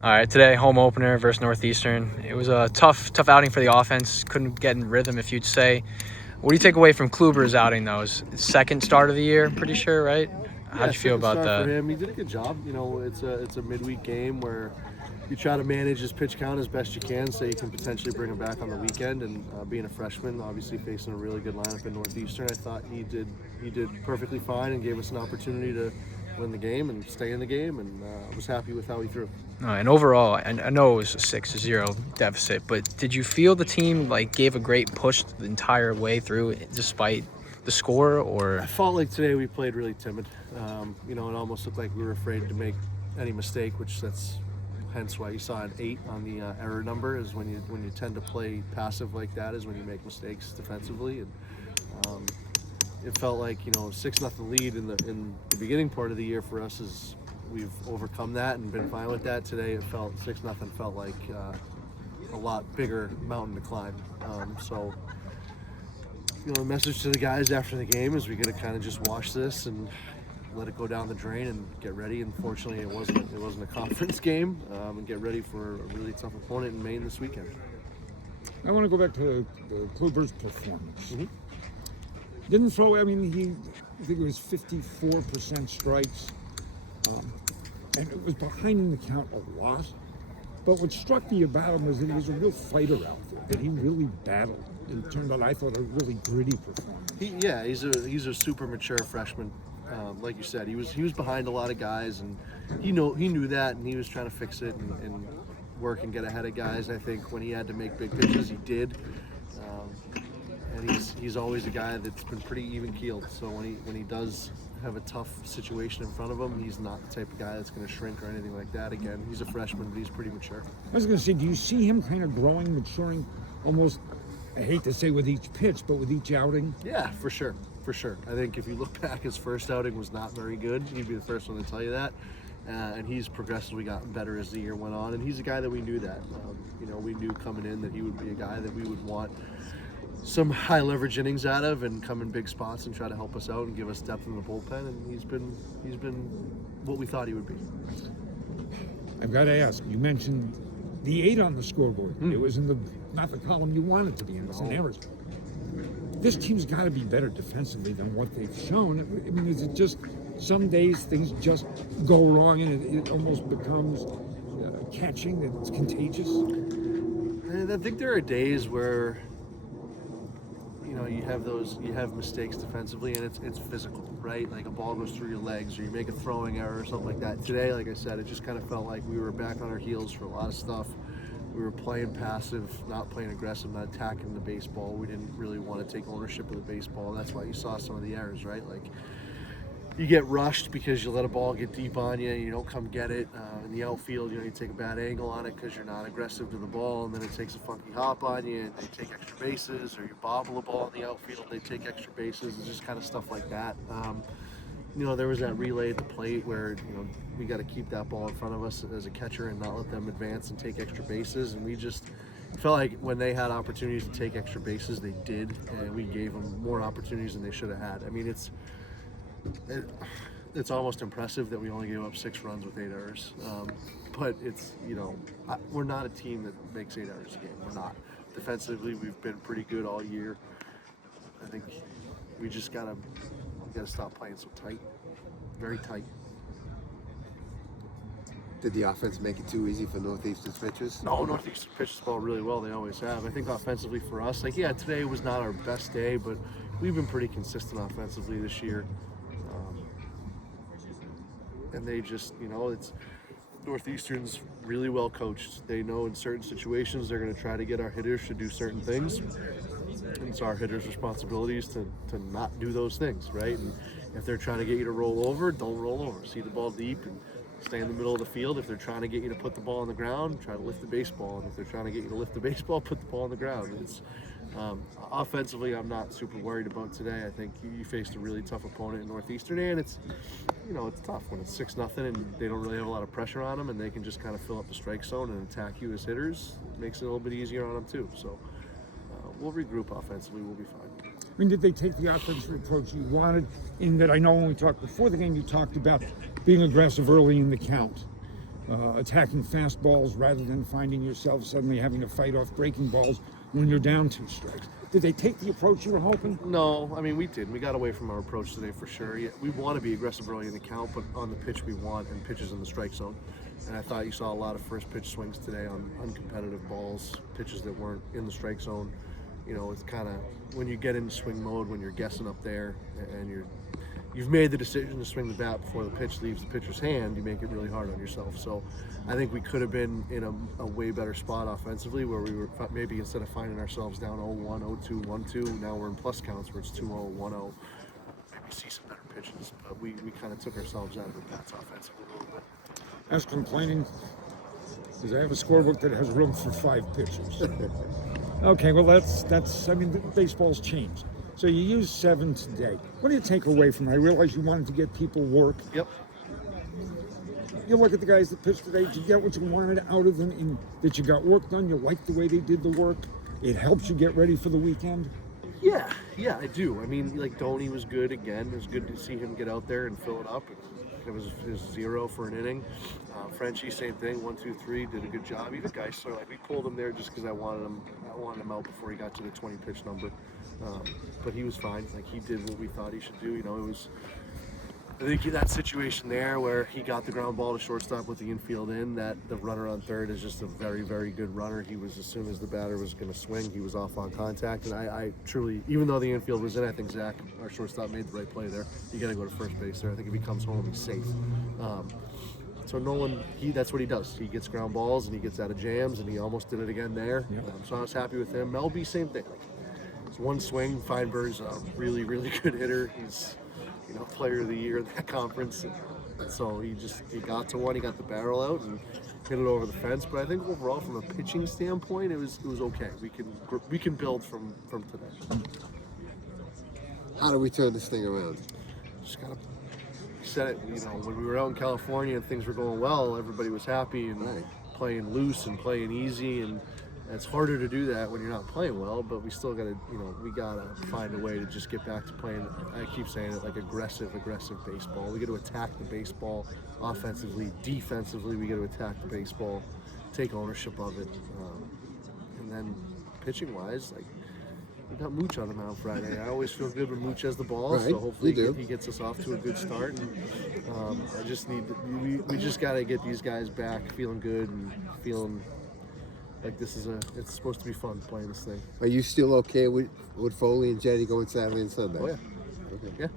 All right, today, home opener versus Northeastern. It was a tough outing for the offense. Couldn't get in rhythm, if you'd say. What do you take away from Kluber's outing, though? His second start of the year, I'm pretty sure, right? How'd Yeah, you feel second about start for that? him. He did a good job. It's a midweek game where you try to manage his pitch count as best you can, so you can potentially bring him back on the weekend. And being a freshman, obviously facing a really good lineup in Northeastern, I thought he did perfectly fine and gave us an opportunity to win the game and stay in the game. And I was happy with how he threw. And overall, I know it was a 6-0 deficit, but did you feel the team gave a great push the entire way through, despite the score? Or I felt like today we played really timid. It almost looked like we were afraid to make any mistake, which that's hence why you saw an 8 on the error number. Is when you tend to play passive like that is when you make mistakes defensively. And it felt like 6-0 lead in the beginning part of the year for us is we've overcome that and been fine with that. Today it felt 6-0 felt like a lot bigger mountain to climb. So the message to the guys after the game is we got to kind of just wash this and let it go down the drain and get ready. Unfortunately, it wasn't a conference game, and get ready for a really tough opponent in Maine this weekend. I want to go back to the Kluber's performance. Mm-hmm. Didn't throw. I think it was 54% strikes, and it was behind in the count a lot. But what struck me about him was that he was a real fighter out there, that he really battled. It turned out, I thought, a really gritty performance. He's a super mature freshman. Like you said, he was behind a lot of guys, and he knew that, and he was trying to fix it and work and get ahead of guys. I think when he had to make big pitches, he did. And he's always a guy that's been pretty even keeled. So when he does have a tough situation in front of him, he's not the type of guy that's going to shrink or anything like that. Again, he's a freshman, but he's pretty mature. I was going to say, do you see him kind of growing, maturing, almost, I hate to say with each pitch, but with each outing? Yeah, for sure. I think if you look back, his first outing was not very good. He'd be the first one to tell you that. And he's progressively gotten better as the year went on. And he's a guy that we knew that. We knew coming in that he would be a guy that we would want some high leverage innings out of and come in big spots and try to help us out and give us depth in the bullpen. And he's been what we thought he would be. I've got to ask, you mentioned the 8 on the scoreboard. It was in not the column you wanted to be in. It's an errors. This team's got to be better defensively than what they've shown. Is it just some days things just go wrong and it almost becomes catching, that it's contagious? I think there are days where you have mistakes defensively, and it's physical, right? Like a ball goes through your legs, or you make a throwing error or something like that. Today, like I said, it just kind of felt like we were back on our heels for a lot of stuff. We were playing passive, not playing aggressive, not attacking the baseball. We didn't really want to take ownership of the baseball. That's why you saw some of the errors, right? Like you get rushed because you let a ball get deep on you and you don't come get it. In the outfield, you take a bad angle on it because you're not aggressive to the ball, and then it takes a funky hop on you and they take extra bases, or you bobble a ball in the outfield, they take extra bases. It's just kind of stuff like that. There was that relay at the plate where, we got to keep that ball in front of us as a catcher and not let them advance and take extra bases. And we just felt like when they had opportunities to take extra bases, they did, and we gave them more opportunities than they should have had. It's almost impressive that we only gave up 6 runs with 8 errors. But it's, we're not a team that makes 8 errors a game. We're not. Defensively, we've been pretty good all year. I think we just gotta stop playing so tight, very tight. Did the offense make it too easy for Northeastern's pitchers? No, Northeastern pitches ball really well. They always have. I think offensively for us, today was not our best day, but we've been pretty consistent offensively this year. And they just, it's Northeastern's really well coached. They know in certain situations they're going to try to get our hitters to do certain things. And it's our hitters' responsibilities to not do those things, right? And if they're trying to get you to roll over, don't roll over. See the ball deep and stay in the middle of the field. If they're trying to get you to put the ball on the ground, try to lift the baseball. And if they're trying to get you to lift the baseball, put the ball on the ground. It's offensively, I'm not super worried about today. I think you faced a really tough opponent in Northeastern, and it's tough when it's 6-0 and they don't really have a lot of pressure on them, and they can just kind of fill up the strike zone and attack you as hitters. It makes it a little bit easier on them too. So we'll regroup offensively. We'll be fine. Did they take the offensive approach you wanted? In that, I know when we talked before the game, you talked about being aggressive early in the count. attacking fastballs rather than finding yourself suddenly having to fight off breaking balls when you're down 2 strikes. Did they take the approach you were hoping? No, I mean, we did. We got away from our approach today for sure. Yeah, we want to be aggressive early in the count, but on the pitch we want, and pitches in the strike zone. And I thought you saw a lot of first pitch swings today on uncompetitive balls, pitches that weren't in the strike zone. You know, it's kind of when you get into swing mode, when you're guessing up there, and you've made the decision to swing the bat before the pitch leaves the pitcher's hand, you make it really hard on yourself. So I think we could have been in a way better spot offensively, where we were maybe instead of finding ourselves down 0-1, 0-2, 1-2, now we're in plus counts where it's 2-0, 1-0. Maybe see some better pitches, but we kind of took ourselves out of the bats offensively a little bit. I was complaining because I have a scorebook that has room for 5 pitchers. Okay, well that's I mean, baseball's changed. So you used 7 today. What do you take away from it? I realize you wanted to get people work. Yep. You look at the guys that pitched today. Did you get what you wanted out of them? That you got work done? You liked the way they did the work? It helps you get ready for the weekend? Yeah, I do. I mean, like, Doney was good again. It was good to see him get out there and fill it up. It was his 0 for an inning. Frenchie, same thing, 1, 2, 3, did a good job. Even Geisler, like, we pulled him there just because I wanted him out before he got to the 20 pitch number. But he was fine. Like, he did what we thought he should do. You know, it was, I think that situation there where he got the ground ball to shortstop with the infield in, that the runner on third is just a very, very good runner. He was, as soon as the batter was going to swing, he was off on contact. And I truly, even though the infield was in, I think Zach, our shortstop, made the right play there. You got to go to first base there. I think if he comes home, he's safe. So Nolan, that's what he does. He gets ground balls and he gets out of jams, and he almost did it again there. Yep. So I was happy with him. Melby, same thing. Like, it's one swing. Feinberg's a really, really good hitter. He's, you know, player of the year in that conference. And so he got to one. He got the barrel out and hit it over the fence. But I think overall, from a pitching standpoint, it was okay. We can build from today. How do we turn this thing around? Just gotta said it. You know, when we were out in California and things were going well, everybody was happy and Right. playing loose and playing easy, and it's harder to do that when you're not playing well. But we still gotta, you know, we gotta find a way to just get back to playing. I keep saying it, like aggressive baseball. We got to attack the baseball offensively, defensively. We got to attack the baseball, take ownership of it, and then pitching wise, like. We got Mooch on the mound Friday. I always feel good when Mooch has the ball, Right, so hopefully you do. he gets us off to a good start. And I just need we just got to get these guys back feeling good and feeling like it's supposed to be fun playing this thing. Are you still okay with Foley and Jetty going Saturday and Sunday? Oh yeah, Okay. yeah.